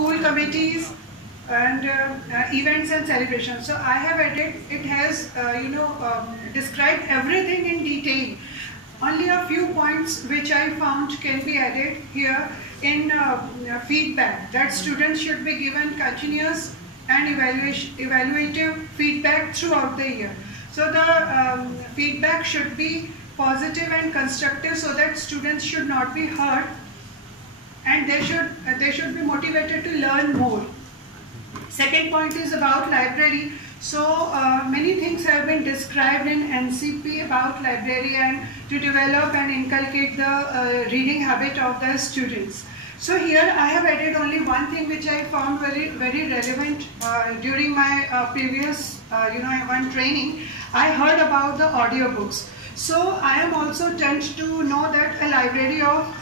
school committees, and events and celebrations. So I have added, it has described everything in detail. Only a few points which I found can be added here in feedback, that students should be given continuous and evaluative feedback throughout the year. So the feedback should be positive and constructive, so that students should not be hurt, and they should be motivated to learn more. Second point is about library. So many things have been described in NCP about library and to develop and inculcate the reading habit of the students. So here I have added only one thing which I found very relevant during my previous one training. I heard about the audiobooks. So I am also tend to know that a library of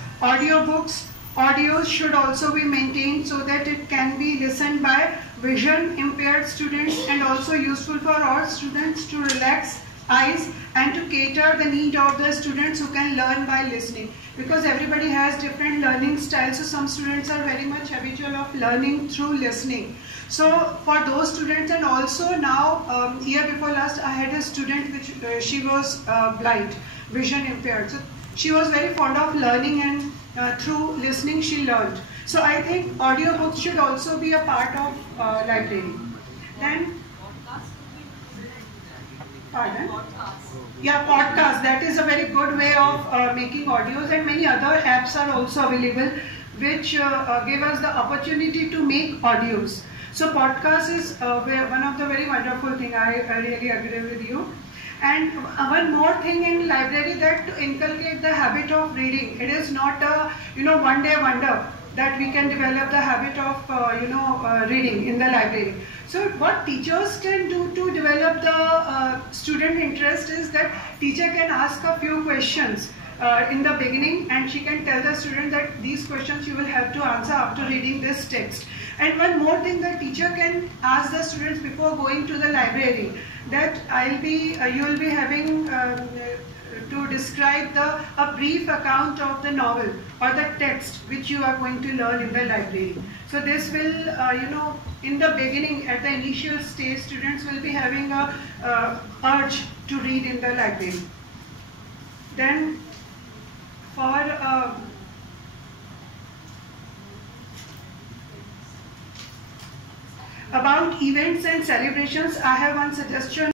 audios should also be maintained, so that it can be listened by vision impaired students, and also useful for all students to relax eyes and to cater the need of the students who can learn by listening, because everybody has different learning styles. So some students are very much habitual of learning through listening. So for those students, and also now year before last I had a student which she was blind, vision impaired. So she was very fond of learning, and through listening she learned. So I think audiobooks should also be a part of library. Then, pardon? Yeah, podcast. That is a very good way of making audios, and many other apps are also available which give us the opportunity to make audios. So podcast is one of the very wonderful thing. I really agree with you. And one more thing in library, that to inculcate the habit of reading, it is not a one day wonder that we can develop the habit of reading in the library. So what teachers can do to develop the student interest is that teacher can ask a few questions in the beginning, and she can tell the student that these questions you will have to answer after reading this text. And one more thing, the teacher can ask the students before going to the library, that you will be having to describe a brief account of the novel or the text which you are going to learn in the library. So this will, in the beginning, at the initial stage, students will be having a urge to read in the library. Then for about events and celebrations, I have one suggestion.